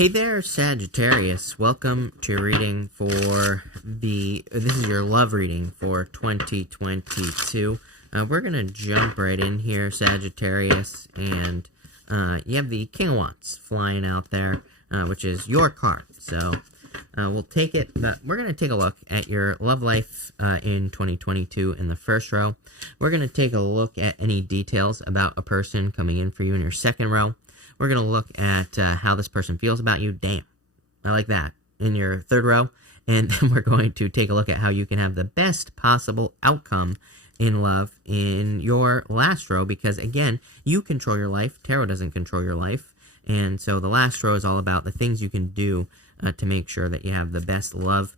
Hey there, Sagittarius. Welcome to your reading for this is your love reading for 2022. We're going to jump right in here, Sagittarius, and you have the King of Wands flying out there, which is your card. So we'll take it, but we're going to take a look at your love life in 2022 in the first row. We're going to take a look at any details about a person coming in for you in your second row. We're going to look at how this person feels about you. Damn, I like that. In your third row. And then we're going to take a look at how you can have the best possible outcome in love in your last row. Because, again, you control your life. Tarot doesn't control your life. And so the last row is all about the things you can do to make sure that you have the best love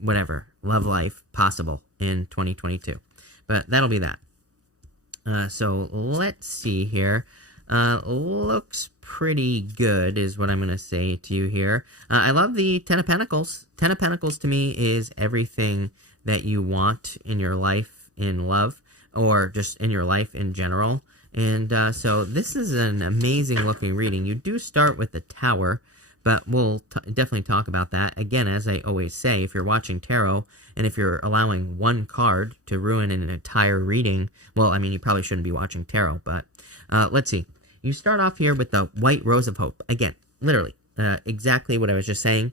life possible in 2022. But that'll be that. So let's see here. Looks pretty good is what I'm going to say to you here. I love the Ten of Pentacles. Ten of Pentacles to me is everything that you want in your life in love, or just in your life in general. And so this is an amazing looking reading. You do start with the Tower, but we'll definitely talk about that. Again, as I always say, if you're watching tarot, and if you're allowing one card to ruin an entire reading, well, I mean, you probably shouldn't be watching tarot, but let's see. You start off here with the White Rose of Hope. Again, literally, exactly what I was just saying.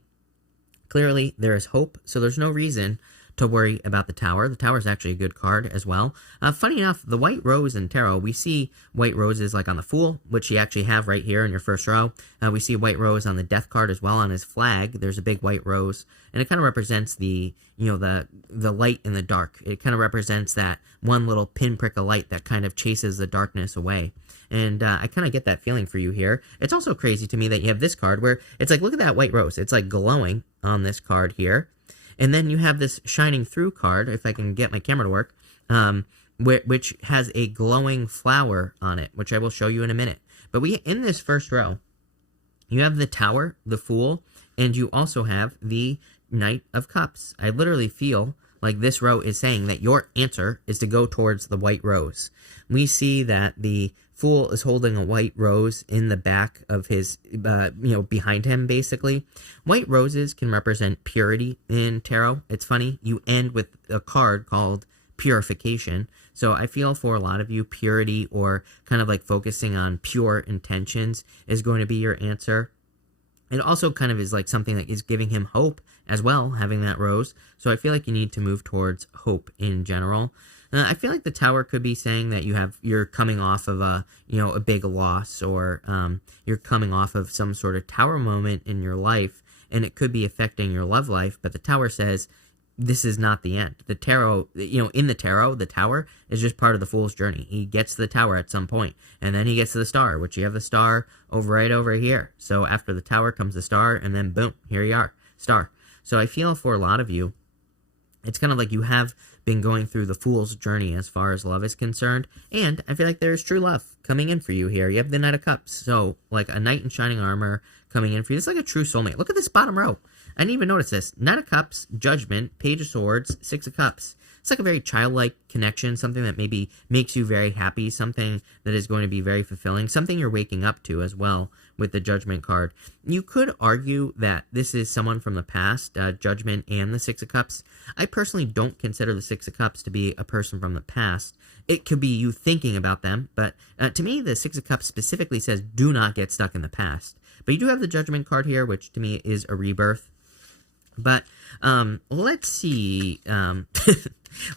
Clearly, there is hope, so there's no reason to worry about the Tower. The Tower is actually a good card as well. Funny enough, the White Rose in tarot, we see white roses like on the Fool, which you actually have right here in your first row. We see White Rose on the Death card as well. On his flag, there's a big white rose, and it kind of represents the light in the dark. It kind of represents that one little pinprick of light that kind of chases the darkness away. And I kind of get that feeling for you here. It's also crazy to me that you have this card where it's like, look at that white rose. It's like glowing on this card here. And then you have this shining through card, if I can get my camera to work, which has a glowing flower on it, which I will show you in a minute. But in this first row, you have the Tower, the Fool, and you also have the Knight of Cups. I literally feel like this row is saying that your answer is to go towards the white rose. We see that the Fool is holding a white rose in the back of his, behind him, basically. White roses can represent purity in tarot. It's funny, you end with a card called Purification. So I feel for a lot of you, purity or kind of like focusing on pure intentions is going to be your answer. It also kind of is like something that is giving him hope as well, having that rose. So I feel like you need to move towards hope in general. I feel like the Tower could be saying that you're coming off of a big loss, or you're coming off of some sort of Tower moment in your life, and it could be affecting your love life. But the Tower says this is not the end. The tarot, in the tarot, the Tower is just part of the Fool's journey. He gets to the Tower at some point, and then he gets to the Star, which you have the Star right over here. So after the Tower comes the Star, and then boom, here you are, Star. So I feel for a lot of you, it's kind of like you have been going through the Fool's journey as far as love is concerned, and I feel like there's true love coming in for you here. You have the Knight of Cups, so like a knight in shining armor coming in for you. It's like a true soulmate. Look at this bottom row. I didn't even notice this. Knight of Cups, Judgment, Page of Swords, Six of Cups. It's like a very childlike connection, something that maybe makes you very happy, something that is going to be very fulfilling, something you're waking up to as well with the Judgment card. You could argue that this is someone from the past, Judgment and the Six of Cups. I personally don't consider the Six of Cups to be a person from the past. It could be you thinking about them, but to me, the Six of Cups specifically says do not get stuck in the past. But you do have the Judgment card here, which to me is a rebirth. But let's see.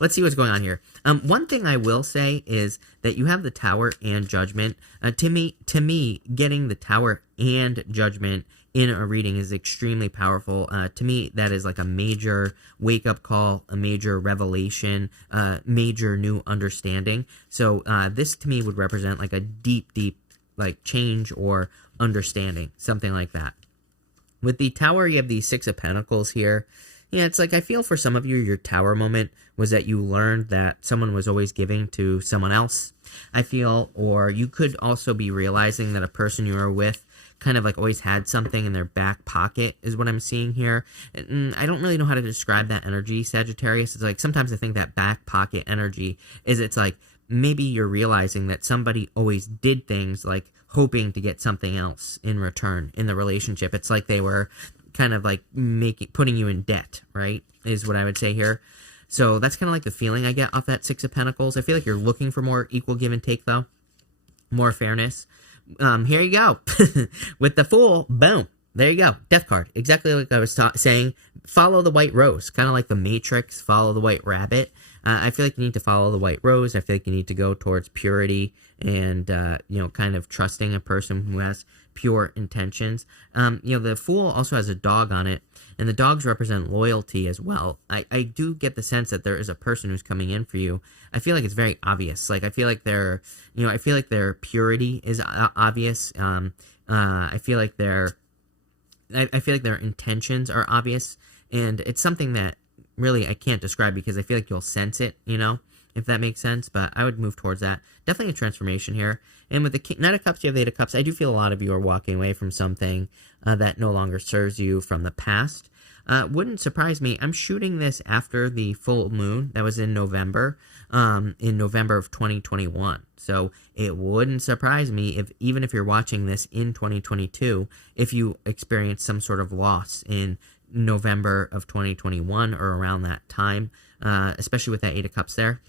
Let's see what's going on here. One thing I will say is that you have the Tower and Judgment. To me, getting the Tower and Judgment in a reading is extremely powerful. To me, that is like a major wake-up call, a major revelation, major new understanding. So this to me would represent like a deep, like change or understanding, something like that. With the Tower, you have the Six of Pentacles here. Yeah, it's like I feel for some of you, your Tower moment was that you learned that someone was always giving to someone else. I feel, or you could also be realizing that a person you were with kind of like always had something in their back pocket is what I'm seeing here. And I don't really know how to describe that energy, Sagittarius. It's like sometimes I think that back pocket energy is it's like maybe you're realizing that somebody always did things like hoping to get something else in return in the relationship. It's like they were kind of like putting you in debt, right, is what I would say here. So that's kind of like the feeling I get off that Six of Pentacles. I feel like you're looking for more equal give and take, though. More fairness. Here you go. With the Fool, boom. There you go. Death card. Exactly like I was saying. Follow the white rose. Kind of like the Matrix, follow the white rabbit. I feel like you need to follow the white rose. I feel like you need to go towards purity and, kind of trusting a person who has pure intentions. The Fool also has a dog on it, and the dogs represent loyalty as well. I do get the sense that there is a person who's coming in for you. I feel like it's very obvious. Like, I feel like their purity is obvious. I feel like their intentions are obvious, and it's something that really I can't describe because I feel like you'll sense it, if that makes sense, but I would move towards that. Definitely a transformation here. And with the Knight of Cups, you have the Eight of Cups. I do feel a lot of you are walking away from something that no longer serves you from the past. Wouldn't surprise me. I'm shooting this after the full moon that was in November of 2021. So it wouldn't surprise me even if you're watching this in 2022, if you experience some sort of loss in November of 2021 or around that time, especially with that Eight of Cups there,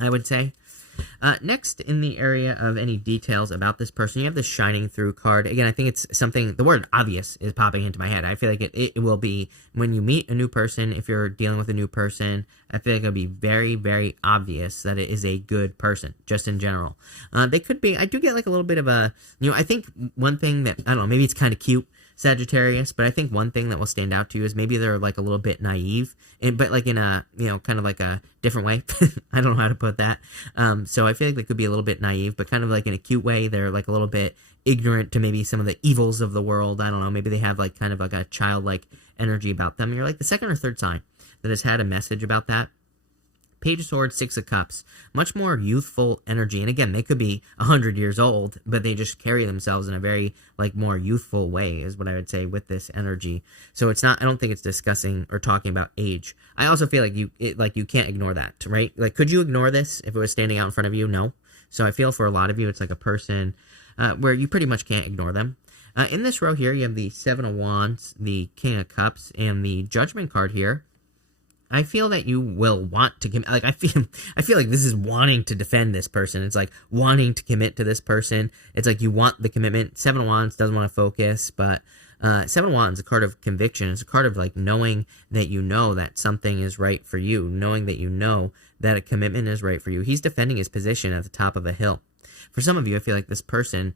I would say. Next, in the area of any details about this person, you have the Shining Through card. Again, I think it's something, the word obvious is popping into my head. I feel like it will be, when you meet a new person, if you're dealing with a new person, I feel like it'll be very, very obvious that it is a good person, just in general. They could be, I do get like a little bit of a, I think one thing that, I don't know, maybe it's kind of cute, Sagittarius, but I think one thing that will stand out to you is maybe they're like a little bit naive, but like in a, kind of like a different way. I don't know how to put that. So I feel like they could be a little bit naive, but kind of like in a cute way. They're like a little bit ignorant to maybe some of the evils of the world. I don't know. Maybe they have like kind of like a childlike energy about them. You're like the second or third sign that has had a message about that. Page of Swords, Six of Cups, much more youthful energy. And again, they could be 100 years old, but they just carry themselves in a very, like, more youthful way, is what I would say with this energy. So it's not, I don't think it's discussing or talking about age. I also feel like you can't ignore that, right? Like, could you ignore this if it was standing out in front of you? No. So I feel for a lot of you, it's like a person where you pretty much can't ignore them. In this row here, you have the Seven of Wands, the King of Cups, and the Judgment card here. I feel that you will want to commit. Like, I feel like this is wanting to defend this person. It's like wanting to commit to this person. It's like you want the commitment. Seven of Wands doesn't want to focus, but Seven of Wands is a card of conviction. It's a card of like knowing that you know that something is right for you, knowing that you know that a commitment is right for you. He's defending his position at the top of a hill. For some of you, I feel like this person,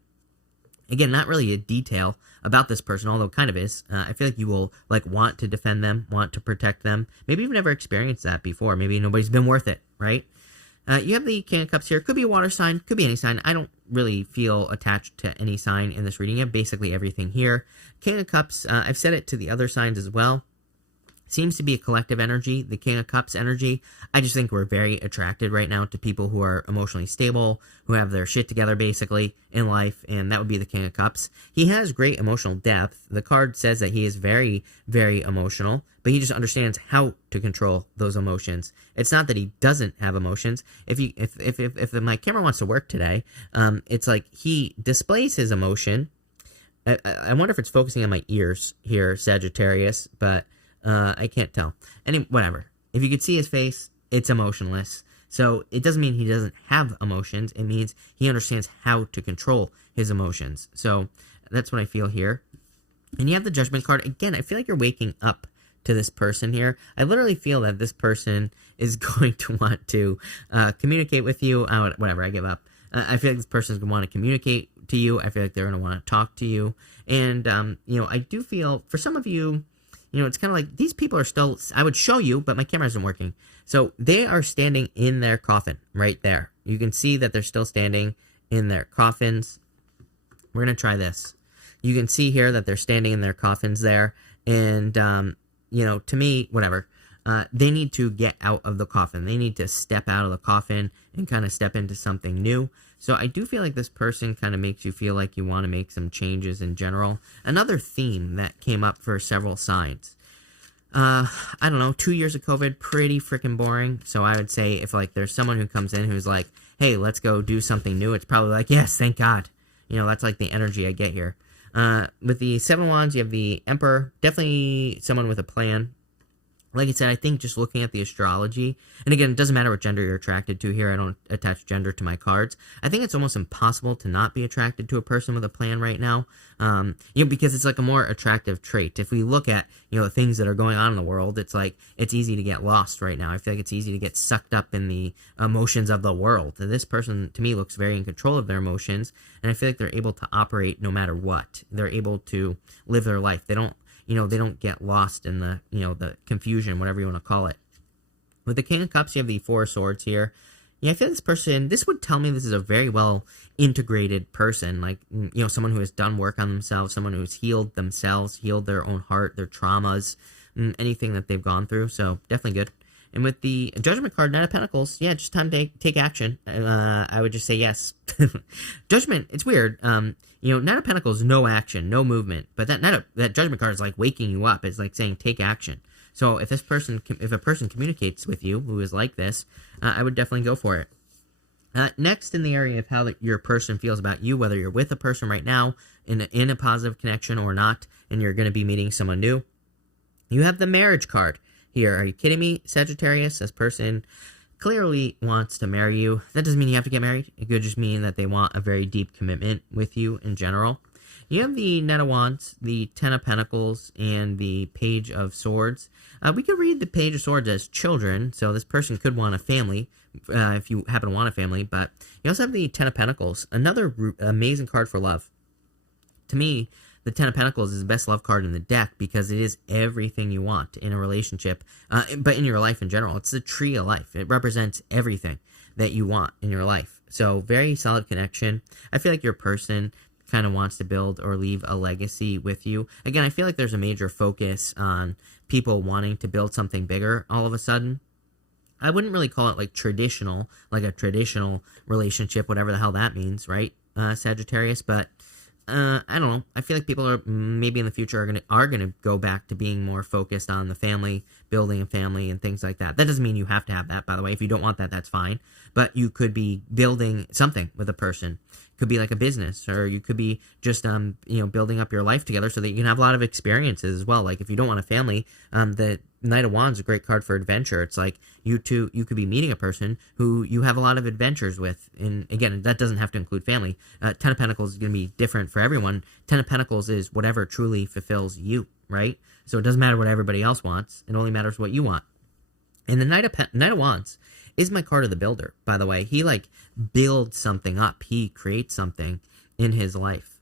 again, not really a detail about this person, although it kind of is. I feel like you will like want to defend them, want to protect them. Maybe you've never experienced that before. Maybe nobody's been worth it, right? You have the King of Cups here. Could be a water sign, could be any sign. I don't really feel attached to any sign in this reading. You have basically everything here. King of Cups, I've said it to the other signs as well. Seems to be a collective energy, the King of Cups energy. I just think we're very attracted right now to people who are emotionally stable, who have their shit together basically in life, and that would be the King of Cups. He has great emotional depth. The card says that he is very, very emotional, but he just understands how to control those emotions. It's not that he doesn't have emotions. If my camera wants to work today, it's like he displays his emotion. I wonder if it's focusing on my ears here, Sagittarius, but I can't tell. Whatever. If you could see his face, it's emotionless. So it doesn't mean he doesn't have emotions. It means he understands how to control his emotions. So that's what I feel here. And you have the Judgment card. Again, I feel like you're waking up to this person here. I literally feel that this person is going to want to communicate with you. Whatever, I give up. I feel like this person is going to want to communicate to you. I feel like they're going to want to talk to you. And, I do feel, for some of you, it's kind of like these people are still, I would show you, but my camera isn't working. So they are standing in their coffin right there. You can see that they're still standing in their coffins. We're going to try this. You can see here that they're standing in their coffins there. And, to me, whatever. They need to get out of the coffin. They need to step out of the coffin and kind of step into something new. So I do feel like this person kind of makes you feel like you want to make some changes in general. Another theme that came up for several signs. I don't know, 2 years of COVID, pretty freaking boring. So I would say if like there's someone who comes in who's like, hey, let's go do something new, it's probably like, yes, thank God. That's like the energy I get here. With the Seven of Wands, you have the Emperor. Definitely someone with a plan. Like I said, I think just looking at the astrology, and again, it doesn't matter what gender you're attracted to here. I don't attach gender to my cards. I think it's almost impossible to not be attracted to a person with a plan right now, because it's like a more attractive trait. If we look at, the things that are going on in the world, it's like, it's easy to get lost right now. I feel like it's easy to get sucked up in the emotions of the world. And this person, to me, looks very in control of their emotions, and I feel like they're able to operate no matter what. They're able to live their life. They don't get lost in the, the confusion, whatever you want to call it. With the King of Cups, you have the Four of Swords here. Yeah, I feel this would tell me this is a very well integrated person, like, someone who has done work on themselves, someone who has healed themselves, healed their own heart, their traumas, anything that they've gone through. So definitely good. And with the Judgment card, Knight of Pentacles, yeah, just time to take action. I would just say yes. Judgment, it's weird. Knight of Pentacles, no action, no movement. But that Judgment card is like waking you up. It's like saying take action. So if a person communicates with you who is like this, I would definitely go for it. Next, in the area of how your person feels about you, whether you're with a person right now in a positive connection or not, and you're going to be meeting someone new, you have the Marriage card. Here, are you kidding me, Sagittarius? This person clearly wants to marry you. That doesn't mean you have to get married. It could just mean that they want a very deep commitment with you in general. You have the Knight of Wands, the Ten of Pentacles, and the Page of Swords. We could read the Page of Swords as children, so this person could want a family, if you happen to want a family, but you also have the Ten of Pentacles, another amazing card for love. To me, the Ten of Pentacles is the best love card in the deck because it is everything you want in a relationship, but in your life in general. It's the tree of life. It represents everything that you want in your life. So very solid connection. I feel like your person kind of wants to build or leave a legacy with you. Again, I feel like there's a major focus on people wanting to build something bigger all of a sudden. I wouldn't really call it like a traditional relationship, whatever the hell that means, right, Sagittarius? But I don't know. I feel like people are maybe in the future are gonna go back to being more focused on the family, building a family, and things like that. That doesn't mean you have to have that, by the way. If you don't want that, that's fine. But you could be building something with a person. Could be like a business, or you could be just building up your life together so that you can have a lot of experiences as well. Like if you don't want a family, the Knight of Wands is a great card for adventure. It's like you could be meeting a person who you have a lot of adventures with. And again, that doesn't have to include family. Ten of Pentacles is going to be different for everyone. Ten of Pentacles is whatever truly fulfills you, right? So it doesn't matter what everybody else wants. It only matters what you want. And the Knight of Wands is my card of the builder, by the way. He builds something up. He creates something in his life.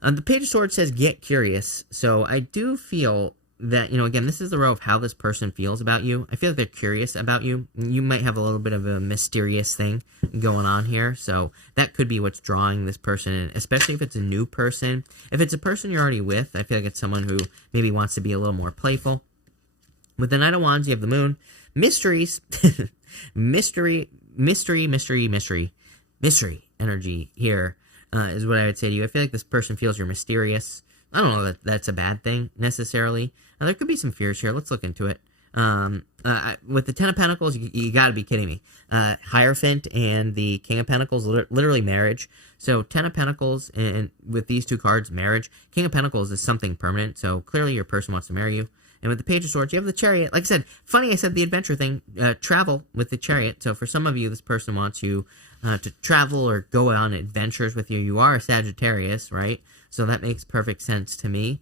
The Page of Swords says get curious. So I do feel that, again, this is the row of how this person feels about you. I feel like they're curious about you. You might have a little bit of a mysterious thing going on here. So that could be what's drawing this person in, especially if it's a new person. If it's a person you're already with, I feel like it's someone who maybe wants to be a little more playful. With the Knight of Wands, you have the Moon. Mysteries. Mystery energy here is what I would say to you. I feel like this person feels you're mysterious. I don't know that that's a bad thing necessarily. There could be some fears here. Let's look into it. With the Ten of Pentacles, you got to be kidding me. Hierophant and the King of Pentacles, literally marriage. So Ten of Pentacles, and with these two cards, marriage. King of Pentacles is something permanent, so clearly your person wants to marry you. And with the Page of Swords, you have the Chariot. Like I said, funny I said the adventure thing, travel with the Chariot. So for some of you, this person wants you to travel or go on adventures with you. You are a Sagittarius, right? So that makes perfect sense to me.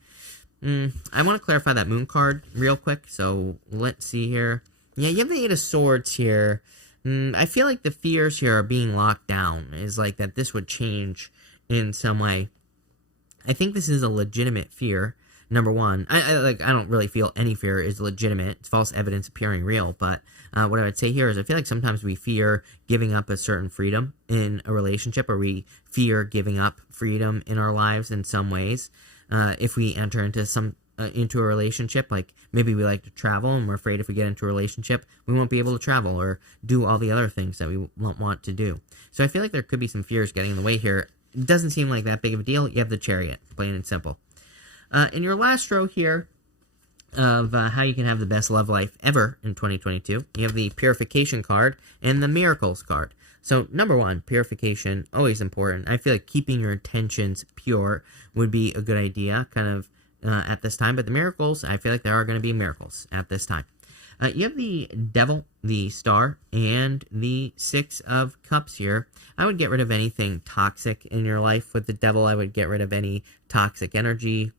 I want to clarify that Moon card real quick. So let's see here. Yeah, you have the Eight of Swords here. I feel like the fears here are being locked down. Is like that this would change in some way. I think this is a legitimate fear. Number one, I don't really feel any fear is legitimate. It's false evidence appearing real. But what I would say here is I feel like sometimes we fear giving up a certain freedom in a relationship, or we fear giving up freedom in our lives in some ways. If we enter into a relationship, like maybe we like to travel and we're afraid if we get into a relationship, we won't be able to travel or do all the other things that we won't want to do. So I feel like there could be some fears getting in the way here. It doesn't seem like that big of a deal. You have the Chariot, plain and simple. In your last row here of how you can have the best love life ever in 2022, you have the Purification card and the Miracles card. So, number one, purification, always important. I feel like keeping your intentions pure would be a good idea, kind of at this time. But the miracles, I feel like there are going to be miracles at this time. You have the Devil, the Star, and the Six of Cups here. I would get rid of anything toxic in your life. With the Devil, I would get rid of any toxic energy,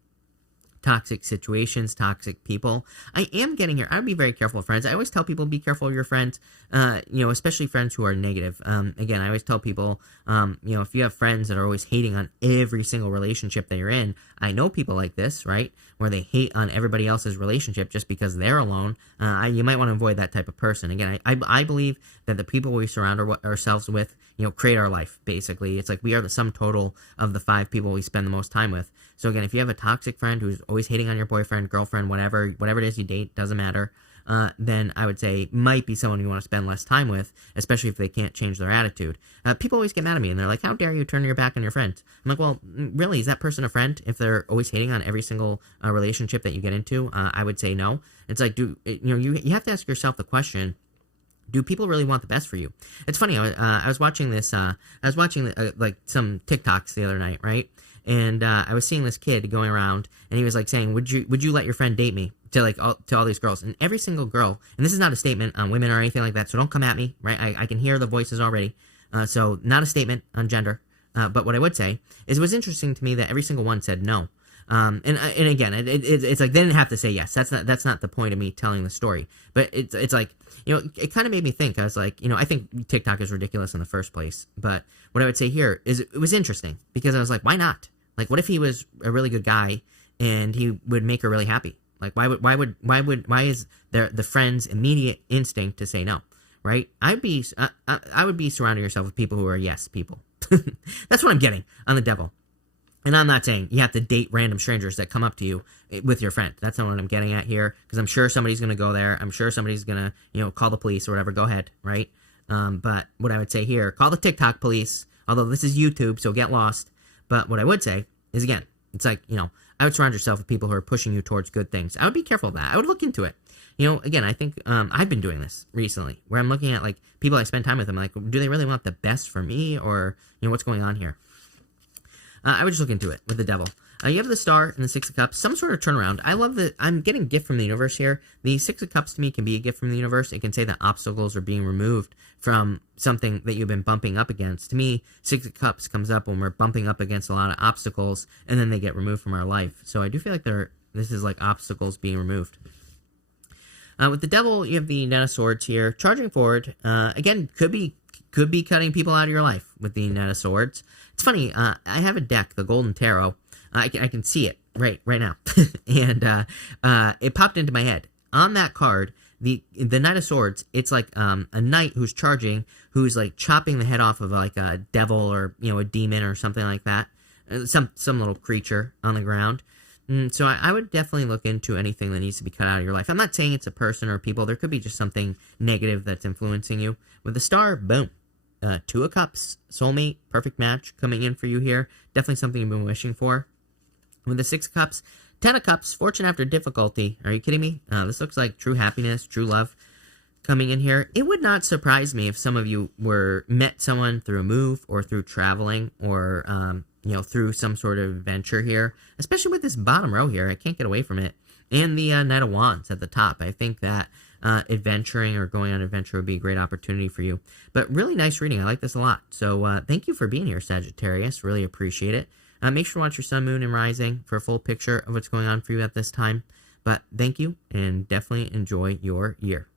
toxic situations, toxic people. I am getting here. I would be very careful of friends. I always tell people be careful of your friends, especially friends who are negative. Again, I always tell people, if you have friends that are always hating on every single relationship that you're in, I know people like this, right? Where they hate on everybody else's relationship just because they're alone. You might want to avoid that type of person. Again, I believe that the people we surround ourselves with, create our life, basically. It's like we are the sum total of the 5 people we spend the most time with. So again, if you have a toxic friend who's always hating on your boyfriend, girlfriend, whatever it is you date, doesn't matter, then I would say might be someone you want to spend less time with, especially if they can't change their attitude. People always get mad at me, and they're like, how dare you turn your back on your friends? I'm like, well, really, is that person a friend if they're always hating on every single relationship that you get into? I would say no. It's like, you have to ask yourself the question, do people really want the best for you? It's funny, I was watching this, like some TikToks the other night, right? And I was seeing this kid going around, and he was like saying, would you let your friend date me? To all these girls. And every single girl, and this is not a statement on women or anything like that, so don't come at me, right? I can hear the voices already. So not a statement on gender. But what I would say is it was interesting to me that every single one said no. And again, it's like they didn't have to say yes. That's not the point of me telling the story. But it's like, it kind of made me think. I was like, I think TikTok is ridiculous in the first place. But what I would say here is it was interesting because I was like, why not? Like, what if he was a really good guy and he would make her really happy? Like, why is the friend's immediate instinct to say no, right? I would be surrounding yourself with people who are yes people. That's what I'm getting on the Devil. And I'm not saying you have to date random strangers that come up to you with your friend. That's not what I'm getting at here, because I'm sure somebody's going to go there. I'm sure somebody's going to, call the police or whatever. Go ahead, right? But what I would say here, call the TikTok police, although this is YouTube, so get lost. But what I would say is, again, it's like, I would surround yourself with people who are pushing you towards good things. I would be careful of that. I would look into it. Again, I think I've been doing this recently, where I'm looking at, like, people I spend time with. I'm like, do they really want the best for me, or, what's going on here? I would just look into it with the Devil. You have the Star and the Six of Cups, some sort of turnaround. I love that I'm getting a gift from the universe here. The Six of Cups to me can be a gift from the universe. It can say that obstacles are being removed from something that you've been bumping up against. To me, Six of Cups comes up when we're bumping up against a lot of obstacles, and then they get removed from our life. So I do feel like this is like obstacles being removed. With the Devil, you have the Knight of Swords here. Charging forward, again, could be cutting people out of your life with the Knight of Swords. It's funny, I have a deck, the Golden Tarot. I can see it right now. And it popped into my head. On that card, the Knight of Swords, it's like a knight who's charging, who's like chopping the head off of like a devil or, a demon or something like that. Some little creature on the ground. So I would definitely look into anything that needs to be cut out of your life. I'm not saying it's a person or people. There could be just something negative that's influencing you. With the Star, boom. Two of Cups, soulmate, perfect match coming in for you here. Definitely something you've been wishing for. With the Six of Cups, 10 of Cups, fortune after difficulty. Are you kidding me? This looks like true happiness, true love coming in here. It would not surprise me if some of you met someone through a move or through traveling or, through some sort of adventure here. Especially with this bottom row here. I can't get away from it. And the Knight of Wands at the top. I think that adventuring or going on an adventure would be a great opportunity for you. But really nice reading. I like this a lot. So thank you for being here, Sagittarius. Really appreciate it. Make sure to watch your sun, moon, and rising for a full picture of what's going on for you at this time. But thank you, and definitely enjoy your year.